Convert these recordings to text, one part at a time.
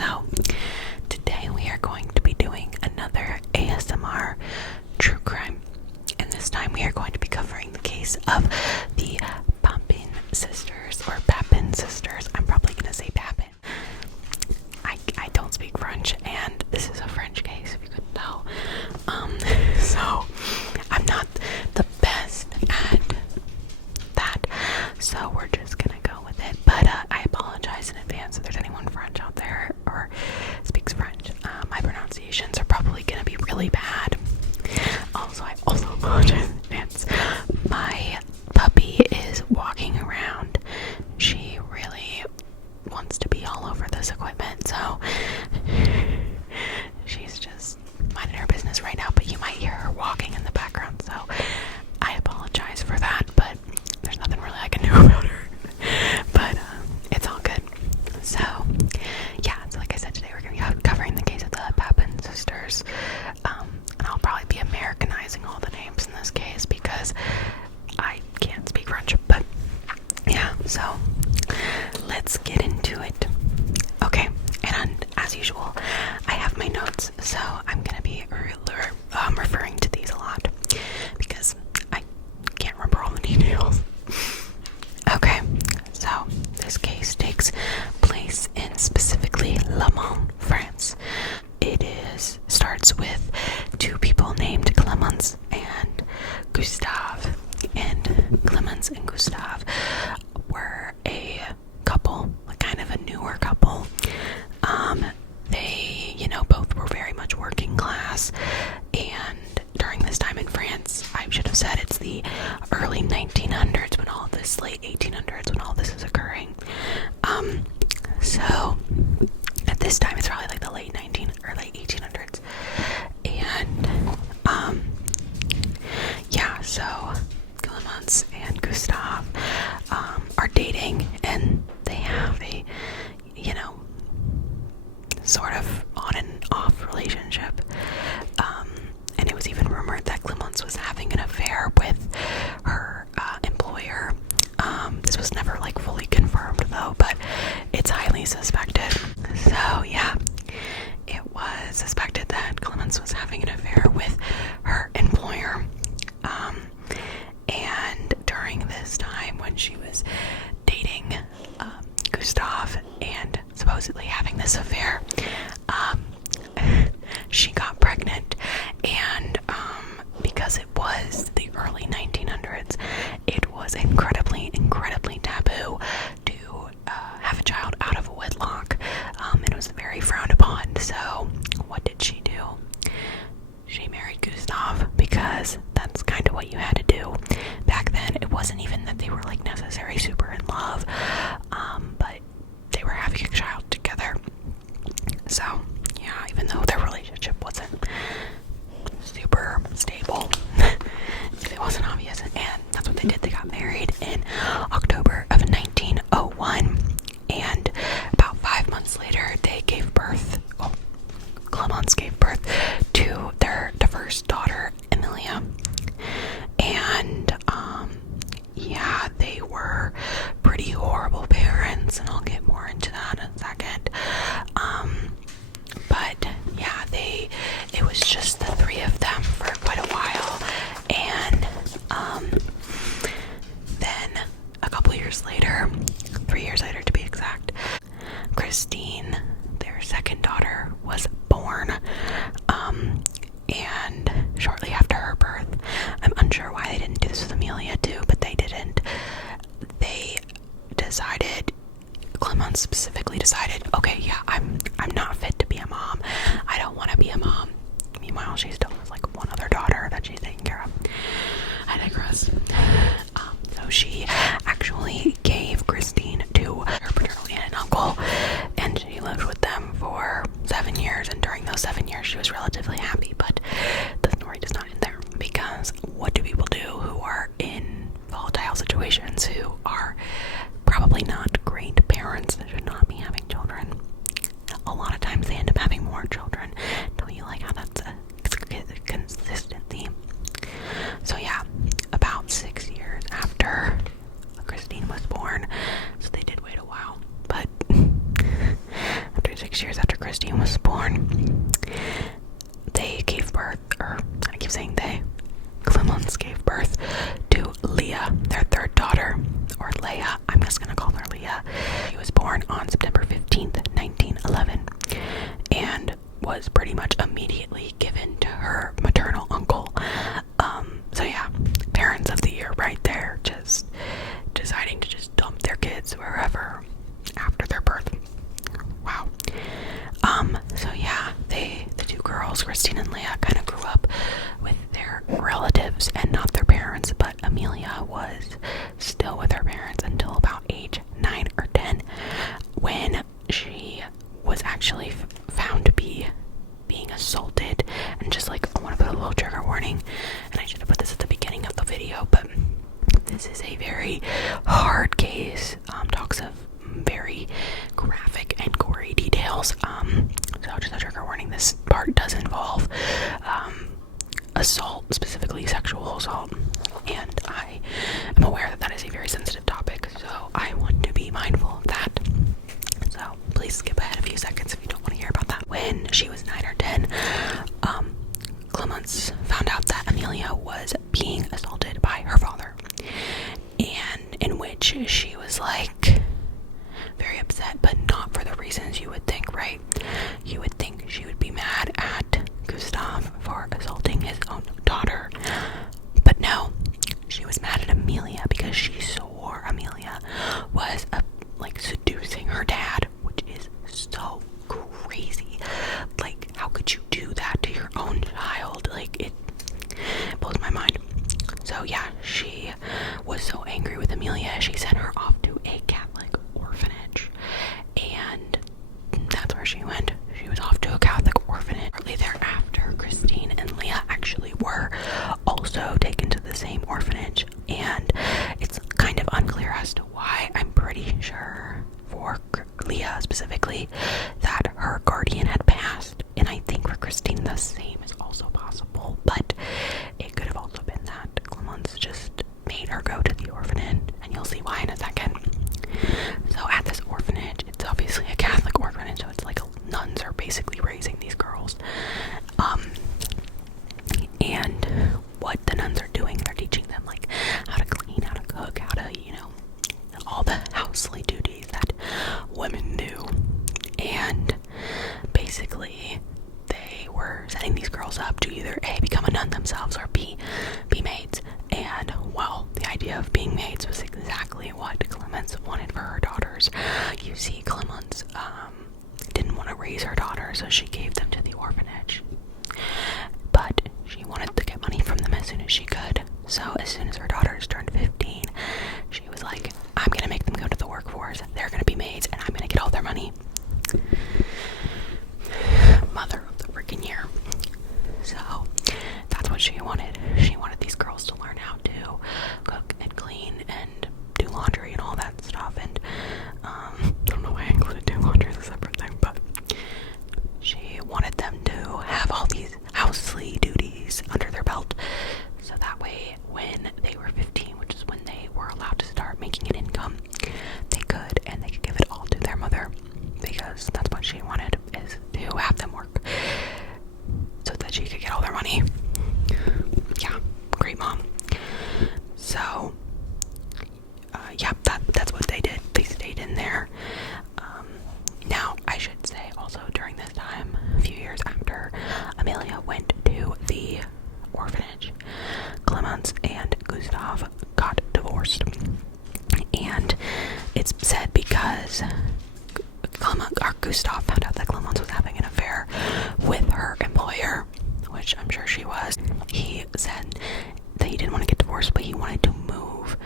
So today we are going to be doing another ASMR true crime, and this time we are going to be covering the case of the Papin sisters, or Papin sisters. I'm probably going to say Papin. I don't speak French, and this is a French case, if you couldn't tell. So I'm not the best at that, so we're just gonna go with it. But I apologize in advance if there's anyone French out there or speaks French. My pronunciations are probably gonna be really bad. I also apologize in advance. My puppy is walking around. She really wants to be all over this equipment, so she's just minding her business right now, but you might hear her walking in the background, so I apologize for that, but there's nothing really I can do about her. But it's all good. So yeah, so like I said, today we're going to be covering the case of the Papin sisters, and I'll probably be Americanizing all the names in this case because I can't speak French, but yeah, so let's get into it. Okay, and as usual, I have my notes, so I'm going to be referring to these a lot because I can't remember all the details. Okay, so this case takes place in specifically Le Mans, France. It starts with two people named Clemence and Gustave, and Clemence and Gustave were a couple, kind of a newer couple. They, both were very much working class, and during this time in France, I should have said it's the early 1900s when all this, late 1800s when all this is occurring. So at this time, it's probably like the late 1800s, and yeah, so Clemence and Gustave are dating, and they have a, sort of on and off relationship. And it was even rumored that Clemence was having an affair with her employer. This was never fully confirmed though, but it's highly suspected. So yeah, it was suspected that Clemence was having an affair with her employer. And during this time when she was dating Gustave and supposedly having this affair, she got pregnant, and because it was the early 1900s, it was incredibly taboo to have a child out of wedlock. It was very frowned upon. So what did she do? She married Gustave because that's kind of what you had to do back then. It wasn't even that they were necessarily super in love, but they were having a child together. So yeah, even though their relationship wasn't super stable, if it wasn't obvious, and that's what they did. They got married in October of 1901, and about 5 months later, they gave birth. Well, Clemence gave birth to their first daughter, Emilia, and yeah, they were pretty horrible parents, and I'll get more into that in a second. But yeah, it was just the three of them for quite a while, and then a couple years later, 3 years later to be exact, Christine, their second daughter, was born, and shortly after her birth, I'm unsure why they didn't do this with Amelia too, but they didn't. They decided, Clemence specifically decided, okay, yeah, I'm not fit to be a mom. I don't want to be a mom. Meanwhile, she still has one other daughter that she's taking care of. I digress. So she actually gave Christine to her paternal aunt and uncle, and she lived with them for 7 years, and during those 7 years she was relatively happy, but the story does not end there, because what do people do who are in volatile situations, who are probably not great parents, that should not be having children? A lot of times they end up having more children. Don't you like how that's a consistent theme? So yeah, about 6 years after Christine was born, so they did wait a while, but after 6 years after Christine was born, they gave birth, or I keep saying they, Clemens gave birth to Leah, their third daughter, or Leia. I'm just gonna call her Leah. She was born on September 15th, 1911, and was pretty much immediately given to her maternal uncle. So yeah, parents of the year right there, just deciding to just dump their kids wherever after their birth. Wow. So yeah, the two girls, Christine and Leah, kind of grew up with their relatives and not their parents, but Amelia was still with her parents until about age 9 or 10, when she was actually found to be being assaulted. And just like, I want to put a little trigger warning, and I should have put this at the beginning of the video, but this is a very hard case. Talks of very graphic and gory details. So just a trigger warning, this part does involve assault, specifically sexual assault, and I am aware that that is a very sensitive topic, so I want to be mindful of that. So please skip ahead a few seconds if you don't want to hear about that. When she was 9 or 10, Clemens found out that Amelia was being assaulted by her father, and in which she was like very upset, but not for the reasons you would think, right? You would think she would be mad at Gustav for assaulting his own daughter, but no, she was mad at Amelia because she swore Amelia was seducing her dad, which is so crazy. Like, how could you do that to your own child? Like, it blows my mind. So yeah, she was so angry with Amelia, she sent her off to a Catholic orphanage, and that's where she went. She was off to a Catholic orphanage. Shortly thereafter, Christine and Leah actually were also taken to the same orphanage, and it's kind of unclear as to why. I'm pretty sure for Leah specifically that her guardian had passed, and I think for Christine the same is also possible, but it could have also been that Clemens just made her go to the orphanage, and you'll see why in a second. So at this orphanage, it's obviously a Catholic orphanage, so it's like nuns are basically raising these girls. And what the nuns are doing, they're teaching them like how to clean, how to cook, how to, all the housely duties that women do. And basically they were setting these girls up to either A, become a nun themselves, or B, be maids. And well, the idea of being maids was exactly what Clemens wanted for her daughters. You see, Clemens didn't want to raise her daughters, so she gave them to the orphanage, but she wanted to get money from them as soon as she could. So as soon as her daughters turned 15, she was like, I'm gonna make them go to the workforce, they're gonna be maids, and I'm gonna get all their money. Mother of the freaking year. So that's what she wanted. She wanted these girls to learn how to cook and clean and do laundry and all that stuff. And I don't know why I included do laundry as a separate thing, but she wanted them to have all these housely duties under their belt, so that way when they were 15, which is when they were allowed to start making an income, they could, and they could give it all to their mother, because that's what she wanted, is to have them work so that she could get all their money. Yeah, great mom. So yeah, that's what they did. They stayed in there. Now I should say also, during this time, a few years after Amelia went to the orphanage, Clemens and Gustav got divorced, and it's said because Gustav found out that Clemens was having an affair with her employer, which I'm sure she was. He said that he didn't want to get divorced, but he wanted to move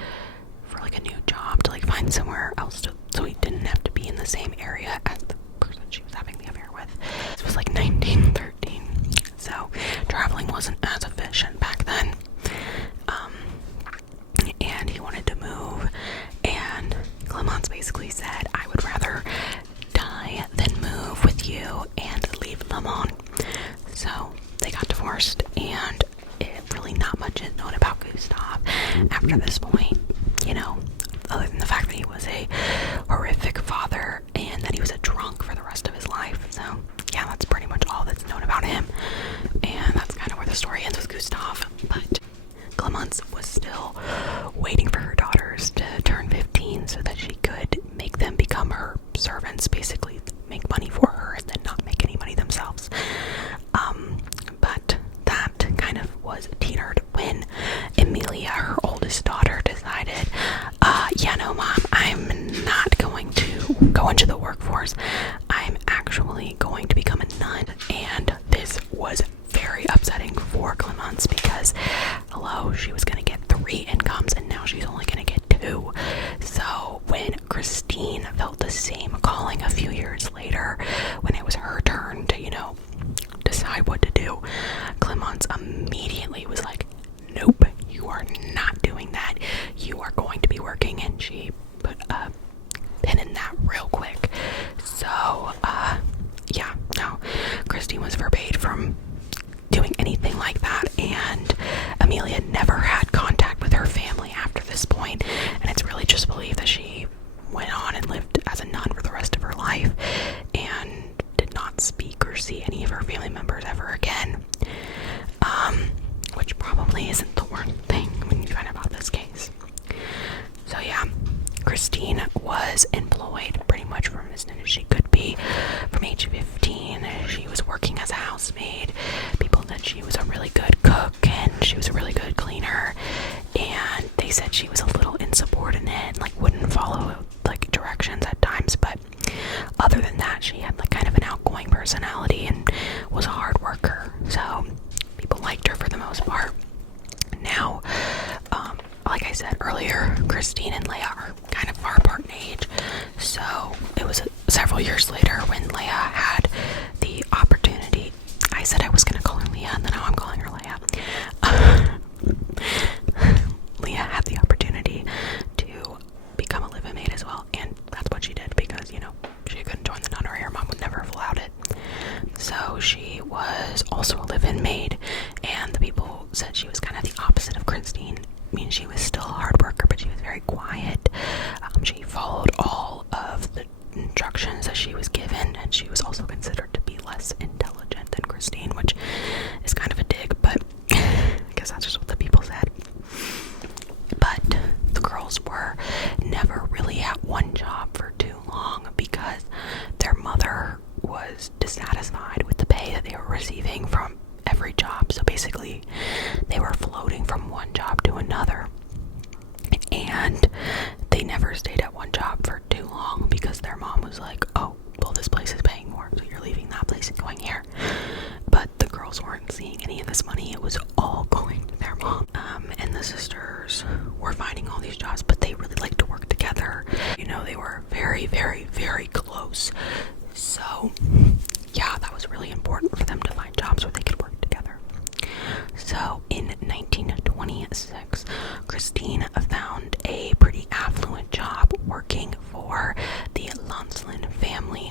for like a new job, to like find somewhere else so he didn't have to be in the same area as the person she was having the affair with. This was like 1913, so traveling wasn't as efficient back then. And he wanted to move, and Clemens basically said, I would rather die than move with you and leave them on. So they got divorced, and really not much is known about Gustav after this point, other than the fact that he was a horrific father and yours. I'm actually going to become a nun. And this was very upsetting for Clemence because, hello, she was going to get 3 incomes and now she's only going to get 2. So when Christine felt the same calling a few years later, when it was her turn to, decide what to do, Clemence immediately was like, nope, you are not doing that. You are going to be working. And she put a pin in that real quick. So, yeah, no, Christine was forbade from doing anything like that, and Amelia never had contact with her family after this point, and it's really just believed that she went on and lived as a nun for the rest of her life and did not speak or see any of her family members ever again, which probably isn't the worst thing when you find out about this case. So yeah, Christine was employed pretty much from as soon as she could be. From age 15, she was working as a housemaid. People said she was a really good cook and she was a really good cleaner. And they said she was a little insubordinate, like wouldn't follow like directions at times. But other than that, she had like kind of an outgoing personality and was a hard worker. So people liked her for the most part. Now, like I said earlier, Christine and Leah are kind of far apart in age, so it was several years later when Leah had the opportunity. I said I was going to call her Leah, and then now I'm calling her Leah. Leah had the opportunity to become a live-in maid as well, and that's what she did because, she couldn't join the nunnery. Her mom would never have allowed it. So she was also a live-in maid, and the people said she was kind of the opposite of Christine. I mean, she was still a hard worker, but she was very quiet. She followed all of the instructions that she was given, and she was also considered to be less intelligent than Christine, which is kind of a dig, but I guess that's just what the people said. But the girls were never really at one job for too long because their mother was dissatisfied with the pay that they were receiving from every job. So basically they were floating from one job to another, and they never stayed at one job for too long because their mom was like, oh, well, this place is paying more, so you're leaving that place and going here. But the girls weren't seeing any of this money. It was all going to their mom. And the sisters were finding all these jobs, but they really liked to work together. They were very, very, very close. So yeah, that was really important for them to find jobs where they could work together. So in 1926, Christine found a pretty affluent job working for the Lancelin family.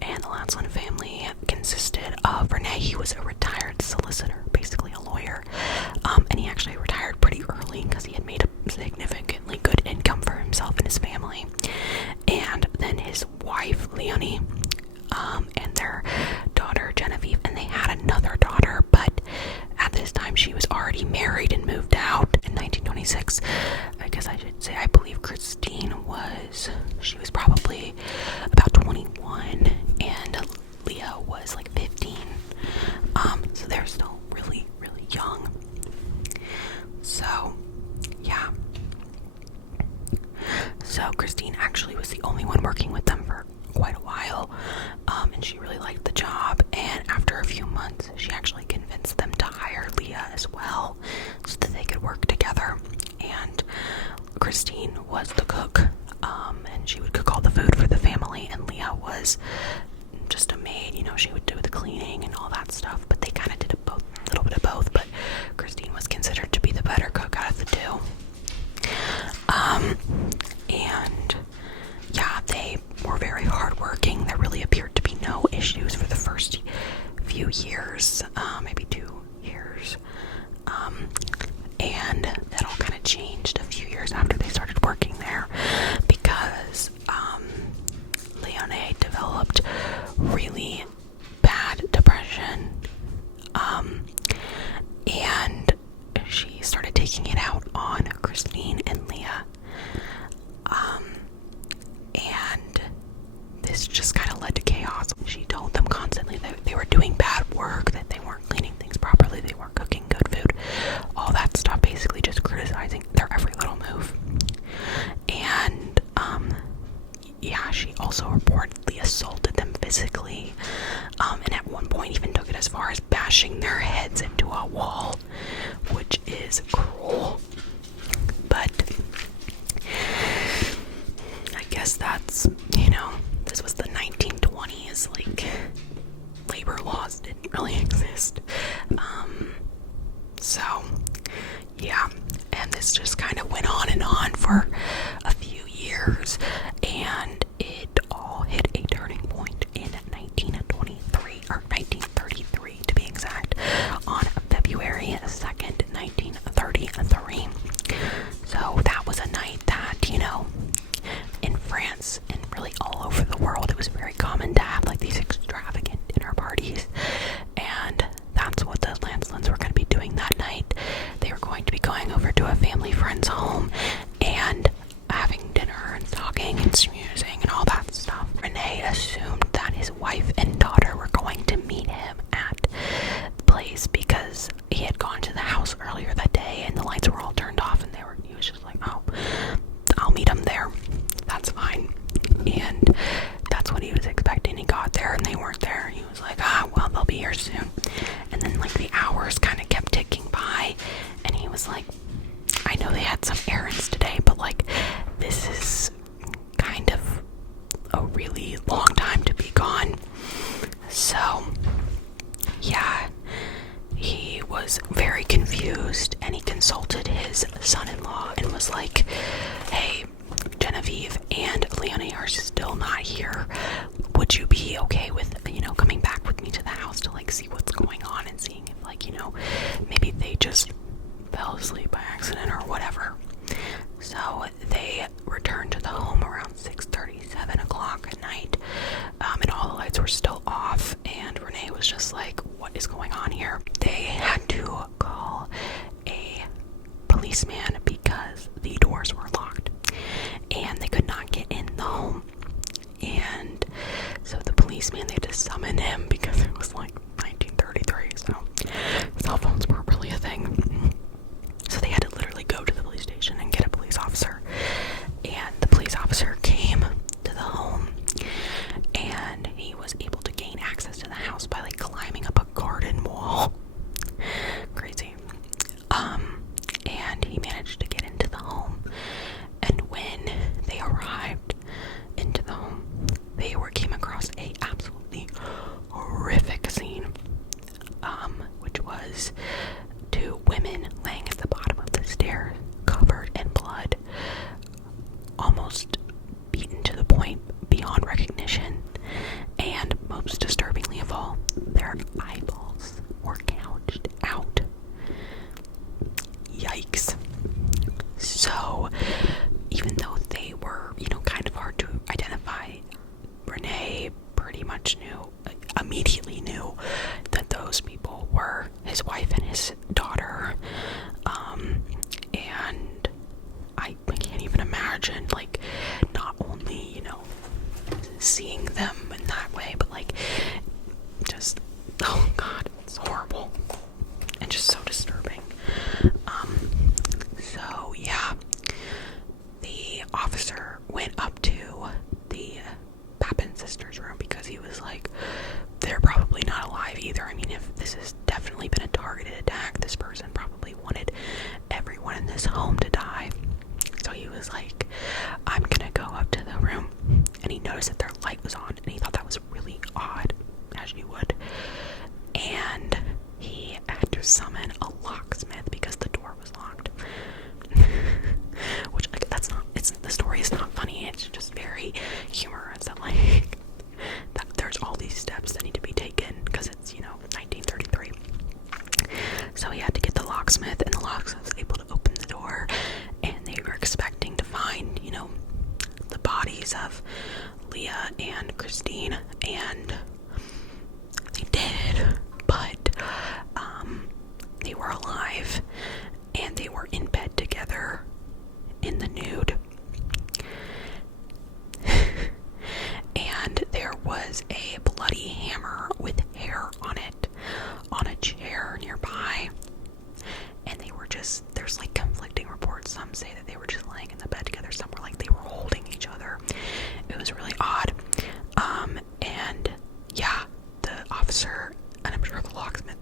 And the Lancelin family consisted of Renee. He was a retired solicitor, basically a lawyer. And he actually retired pretty early because he had made a significantly good income for himself and his family. And then his wife, Leonie, and their daughter Genevieve, and they had another daughter, but at this time she was already married and moved out. In 1926, I guess I should say, I believe Christine she was probably about 21 and Leah was like 15, so they're still really, really young. So yeah, so Christine actually was the only one working with them for quite a while, and she really liked the job, and after a few months she actually convinced them to hire Leah as well so that they could work together. And Christine was the cook, and she would cook all the food for the family, and Leah was just a maid. She would do the cleaning and all that stuff, but they kind of did a little bit of both, but Christine was considered to be the better cook out of the two. And yeah, they were very hardworking. There really appeared to be no issues for the first few years, maybe 2 years. And that all kind of changed a few years after they started working there because Leonie developed really bad depression, and she started taking it out on Christine and Leah. And this just kind of led to chaos. She told them constantly that they were doing bad work, that they weren't cleaning things properly, they weren't cooking good food, all that stuff, basically just criticizing their every little move. And yeah, she also reported repeatedly assaulted them physically, and at one point even took it as far as bashing their heads into a wall, which is cruel. But I guess that's, this was the 1920s, like, labor laws didn't really exist. So, yeah, and this just kind of went on and on for a few years, and it all hit a turning point in 1923, or 1933 to be exact, on February 2nd, 1933. So that was a night that, in France and really all over the world, it was very common to have like these extravagant dinner parties, and that's what the Lancelins were going to be doing that night. They were going to be going over to a family friend's home and having dinner and talking and snoozing and all that stuff. Rene assumed that his wife and daughter were going to meet him at the place because he had gone to the house earlier that day and the lights were all turned off, and he was just like, oh, I'll meet him there. That's fine. And that's what he was expecting. He got there and they weren't there. He was like, well, they'll be here soon. And then like the hours kind of kept ticking by, and he was like, I know they had some errands today, but like this is kind of a really long time to be gone. So yeah, he was very confused, and he consulted his son-in-law and was like, hey, Genevieve and Leonie are still not here. Would you be okay with, coming back with me to the house to like see what's going on and seeing if like, maybe they just fell asleep by accident or whatever. So they returned to the home around 6:30, 7 o'clock at night, and all the lights were still off, and Rene was just like, what is going on here? They had to call a policeman because the doors were locked and they could not get in the home. And so the policeman, they had to summon him because it was like 1933, so cell phones weren't really a thing. So they had to literally go to the police station and get a police officer. And the police officer came to the home, and he was able to gain access to the house by like climbing up a garden wall. Crazy. And he managed to get into the home. And when they arrived into the home, they came across a absolutely horrific scene, which was two women laying at the bottom of the stairs, covered in blood, almost beaten to the point beyond recognition, and most disturbingly of all, their eyeballs were gouged out. Yikes. So, even though they were, kind of hard to identify, Rene pretty much immediately knew that those people were his wife and his daughter. And I can't even imagine, like, not only, seeing them in that way, but like, just, oh god, it's horrible. And just so disturbing. So yeah, the officer went up to the Papin sisters' room because he was like, they're probably not alive either. I mean, if this has definitely been a targeted attack, this person probably wanted everyone in this home to die. So he was like, I'm gonna go up to the room. And he noticed that their light was on, and he thought that was really odd, as you would. And he had to summon a locksmith because the door was locked. Which, like, the story is not funny, it's just very humorous that, like, that there's all these steps that need to be taken because it's, 1933. So he had to get the locksmith, and the locksmith was able to open the door, and they were expecting to find, the bodies of Leah and Christine, and they did, but they were alive, and they were in bed together in the nude. And there was a bloody hammer with hair on it on a chair nearby. And they were just, there's like conflicting reports. Some say that they were just laying in the bed together. Some were like they were holding each other. It was really odd.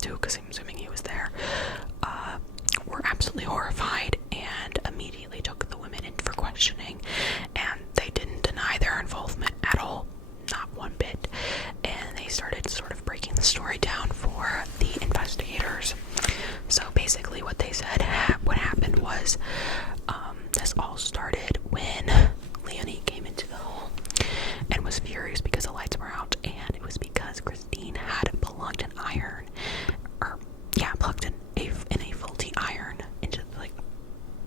to, because I'm assuming he was there, were absolutely horrified and immediately took the women in for questioning, and they didn't deny their involvement at all, not one bit, and they started sort of breaking the story down for the investigators. So basically what they said, what happened was, this all started when Leonie came into the home and was furious because the lights were out, and it was because Christine had plugged an iron, plugged in a faulty iron into like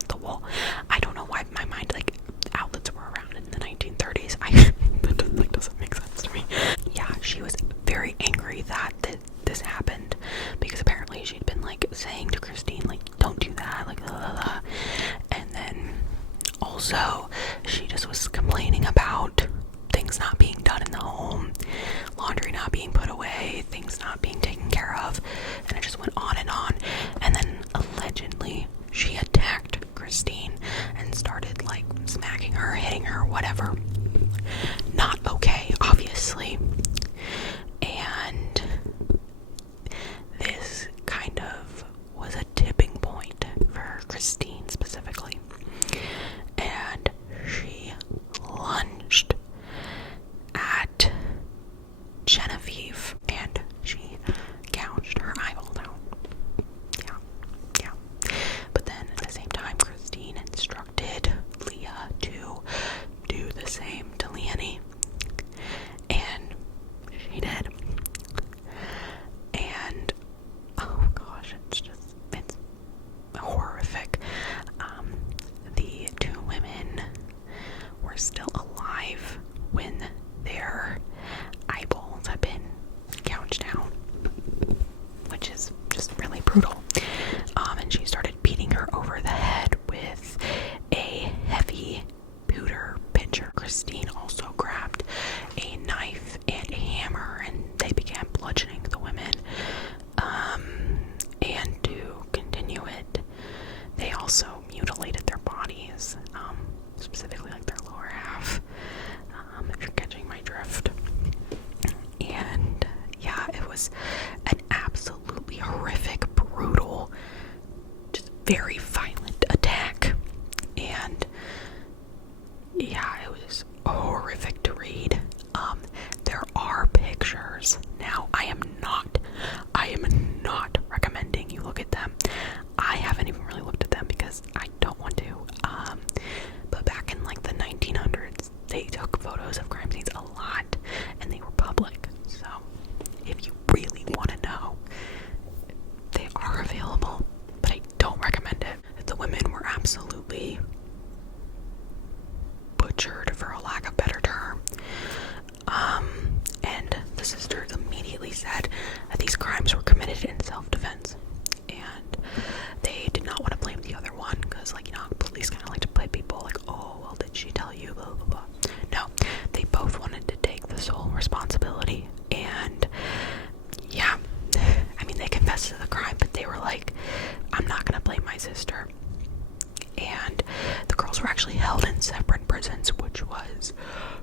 the wall. I don't know why my mind, like, outlets were around in the 1930s. That doesn't make sense to me. Yeah, she was very angry that this happened, because apparently she'd been like saying to Christine, like, don't do that, like, blah, blah, blah. And then also she just was complaining about things not being done in the home, laundry not being put away, things not being taken care of, and it just went on. And then allegedly she attacked Christine and started like smacking her, hitting her, whatever. Not okay, obviously. And this kind of was a tipping point for Christine specifically, and she lunged at Genevieve and she gouged her eyeball out. Yeah. But then at the same time, Christine instructed Leah to do the same to Leonie, and she did. And oh gosh, it's horrific. The two women were still alive when their eyeballs had been gouged out, which is just really brutal. And she started beating her over the head with a heavy pewter pitcher. Christine also grabbed a knife and a hammer, and they began bludgeoning the women. And to continue it, they also mutilated their bodies, specifically like their lower half, if you're catching my drift. And yeah, it was an absolutely horrific, brutal, just very violent attack. And yeah, it was horrific to read. There are pictures. Now, I am not recommending you look at them. I haven't even really looked at them because I don't want to. But back in like the 1900s, they took photos of crime scenes a lot, and they were public. So if you really want to know, they are available, but I don't recommend it. The women were absolutely butchered, for a lack of better term. And the sisters immediately said that these crimes were committed in self-defense, and they did not want to blame the other one, because, like, you know, police kind of like to play people like, oh, well, did she tell you, blah, blah, blah. No, they both wanted to take the sole responsibility. And yeah, I mean, they confessed to the crime, but they were like, I'm not gonna blame my sister. And the girls were actually held in separate prisons, which was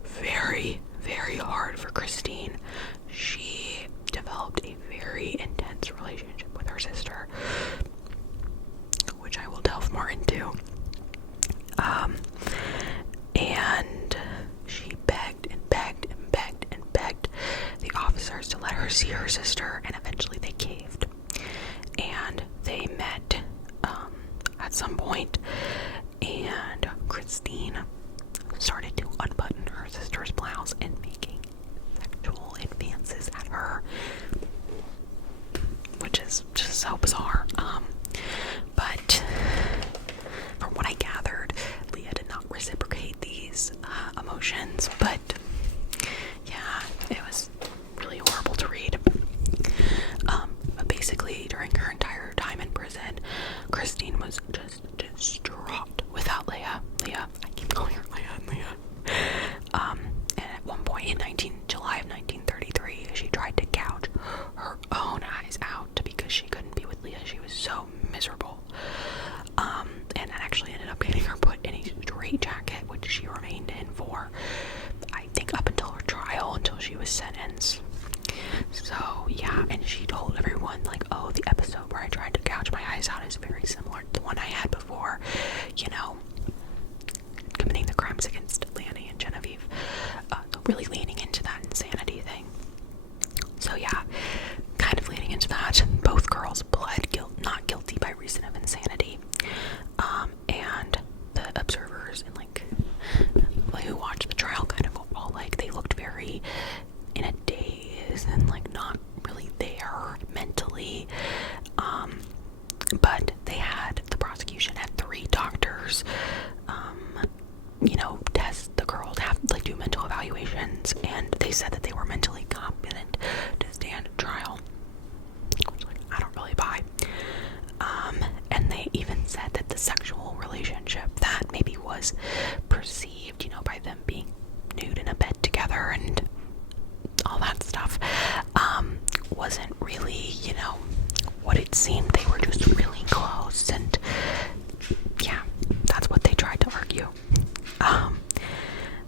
very, very hard for Christine. She developed a very intense relationship with her sister, which I will delve more into. And she begged and begged and begged and begged the officers to let her see her sister, and eventually they caved. And they met at some point, and Christine started to unbutton her sister's blouse and making sexual advances at her, which is just so bizarre. But from what I gathered, Leah did not reciprocate these emotions, but yeah, it was really horrible to read. But basically, during her entire time in prison, Christine was just distraught without Leah. I keep calling her Leah. And at one point in July of 1933, she tried to gouge her own eyes out because she couldn't be with Leah. She was so miserable. And that actually ended up getting her put in a straitjacket, which she remained in for, I think, up until her trial, until she was sentenced. So yeah, and she told everyone like, oh, the episode where I tried to gouge my eyes out is very similar to the one I had before, you know, committing the crimes against Lanny and Genevieve, really leaning into that insanity thing. So yeah, kind of leading into that, both girls pled not guilty by reason of insanity, and the observers and like who watched the trial kind of all like, they looked very in a daze and like not really there mentally, but the prosecution had 3 doctors you know, test the girls, have like do mental evaluations, and they said that they were mentally competent to stand trial, which like I don't really buy. And they even said that the sexual relationship that maybe was perceived, you know, by them being nude in a bed together and all that stuff, wasn't really, you know, what it seemed. They were just really close, and yeah, that's what they tried to argue.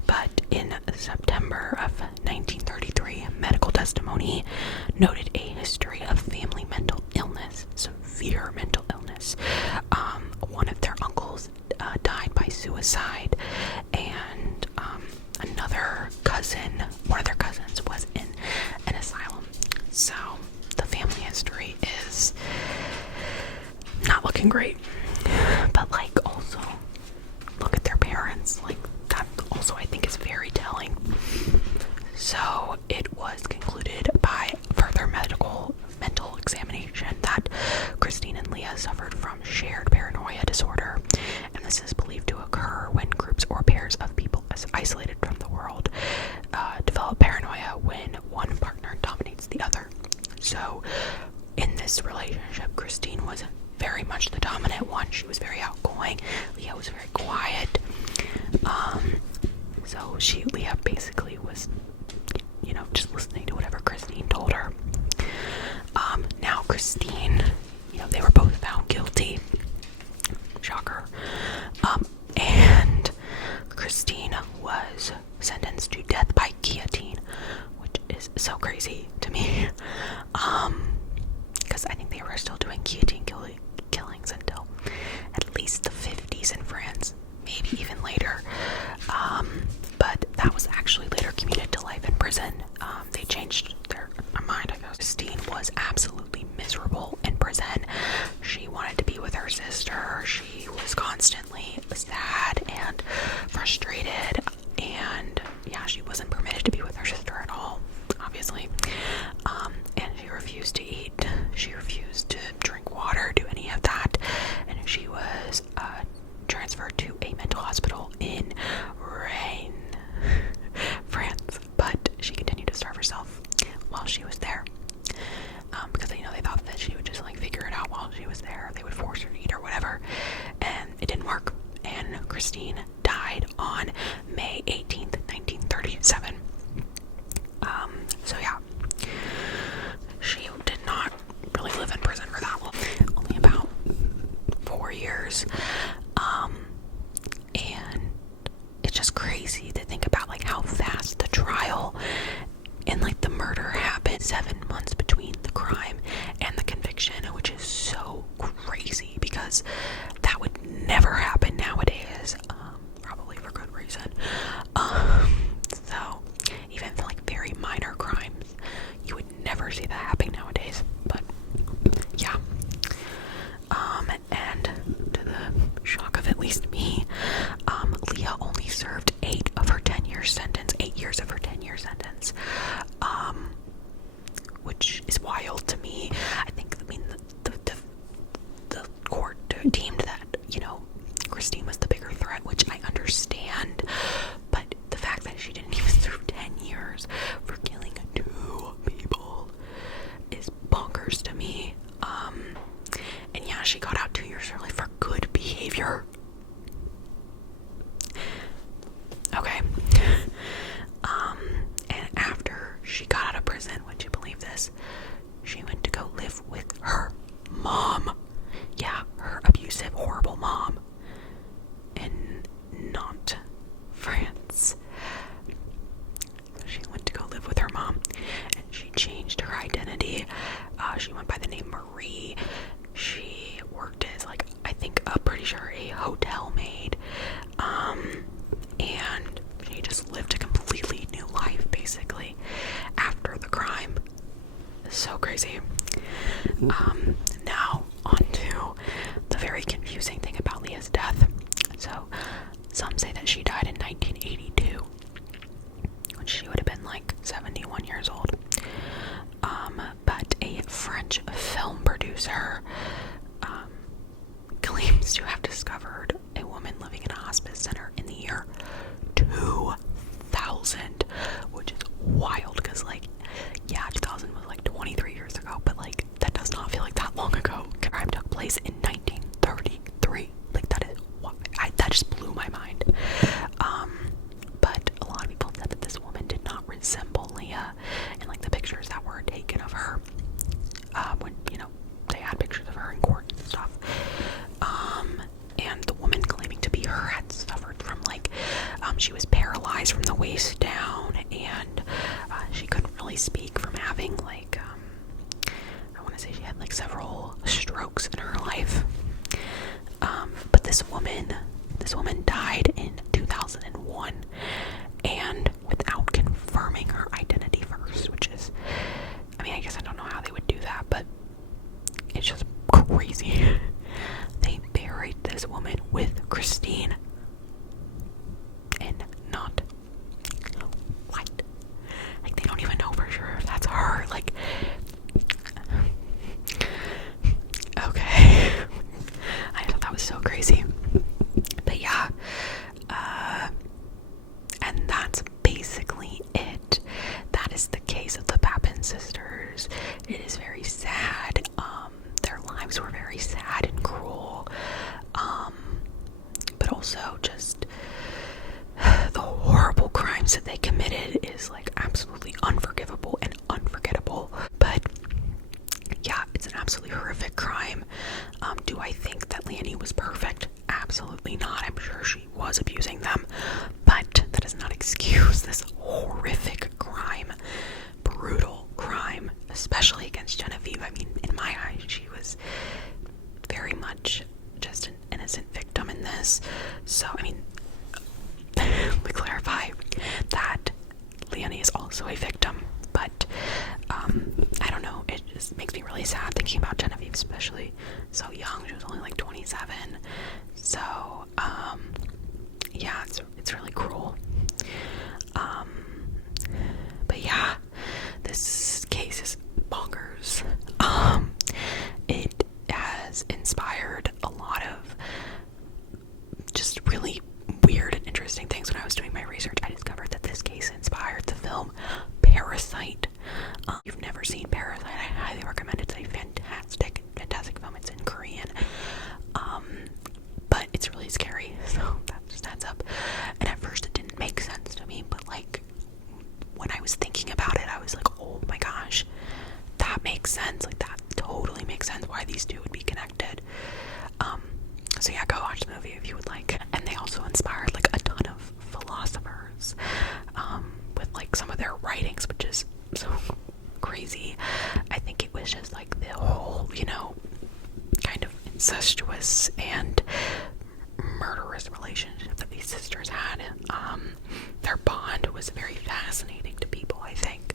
But in September of 1933, medical testimony noted a history of family mental illness, severe mental illness. One of their uncles died by suicide, and one of their cousins was in an asylum. So the family history is not looking great. But like, also look at their parents, like that also I think is very telling. So it was concluded by further mental examination that Christine and Leah suffered from shared paranoia disorder, and this is believed to occur when groups or pairs of people isolated from the world develop paranoia when one partner dominates the other. So in this relationship, Christine was very much the dominant one. She was very outgoing. Leah was very quiet. So Leah basically was, you know, just listening to whatever Christine told her. Now Christine, you know, they were both found guilty. Shocker. And Christine was sentenced to death by guillotine, which is so crazy to me. Because I think they were still doing guillotine killings until at least the 50s in France, maybe even later. But that was actually later commuted to life in prison. They changed their mind, I guess. Christine was absolutely miserable in prison. She wanted to be with her sister. She was constantly sad and frustrated, and yeah, she wasn't permitted to be with her sister at all, obviously. And she refused to eat. She refused to drink water, do any of that, and she was transferred to a mental hospital in Rennes, France. But she continued to starve herself while she was there, because you know, they thought that she would just like figure it out while she was there. They would force her to eat or whatever, and it didn't work. And Christine died on May 18th, 1937. So yeah, she did not really live in prison for that long, only about 4 years. And it's just crazy to think about like how fast the trial and like the murder happened. 7 months between the crime and the conviction, which is so crazy because that would never happen nowadays, probably for good reason. So even for like very minor crimes, you would never see that happening nowadays. But yeah, and to the shock of at least me, Leah only served 8 of her 10-year sentence, 8 years of her 10-year sentence, which is wild to me. I mean, the court deemed that, you know, Christine was the bigger threat, which I understand, but the fact that she didn't even serve 10 years for killing 2 people is bonkers to me. And yeah, she got out 2 years early for good behavior. Okay. And after she got out of prison, would you believe this? She went to go live with her mom. Yeah, her abusive, horrible mom. In Nantes, France. She went to go live with her mom, and she changed her So crazy. Now on to the very confusing thing about Leah's death. So some say that she died in 1982, when she would have been like 71 years old. But a French film producer claims to have discovered a woman living in a hospice center in the year 2000, which is wild because, like, yeah, 2000 was like 23 years ago, but like that does not feel like that long ago. Crime took place in 1933. Like, that is that just blew my mind. But a lot of people said that this woman did not resemble Leah in like the pictures that were taken of her when, you know, they had pictures of her in court and stuff. And the woman claiming to be her had suffered from like she was paralyzed from the waist down, and she couldn't really speak from having like I want to say she had like several strokes in her life. But this woman died in 2001, and without confirming her identity first, which is, I mean, I guess I don't know how they would do that, but it's just crazy. They buried this woman with Christine and not what? Like, they don't even know for sure if that's her. Like, okay. I thought that was so crazy. But yeah, and that's basically it. That is the case of the Papin sisters. It is very sad. Their lives were very sad and cruel. But also just the horrible crimes that they committed is like absolutely unforgivable and unforgettable. But yeah, it's an absolutely horrific crime. Do I think that Leonie was perfect? Absolutely not. I'm sure she was abusing them, but that does not excuse this horrific crime, brutal crime, especially against Genevieve. I mean, in my eyes, she was very much just an innocent victim in this. So, I mean, let me clarify that Leonie is also a victim, but I don't know, it just makes me really sad thinking about Genevieve, especially so young. She was only like 27. So yeah, it's really cruel. But yeah, this case is bonkers. It has inspired a lot of just really weird and interesting things. When I was doing my research, I discovered that this case inspired the film Parasite. If you've never seen Parasite, I highly recommend it. It's a fantastic film. It's in Korean. But it's really scary, so that just adds up. And at first it didn't make sense to me, but like when I was thinking about it, I was like, oh my gosh, that makes sense. Like, that totally makes sense why these two would be connected. So yeah, go watch the movie if you would like. And they also inspired like a ton of philosophers with like some of their writings, which is so crazy. I think it was just like the whole, you know, kind of incestuous and murderous relationship that these sisters had. Their bond was very fascinating to people, I think.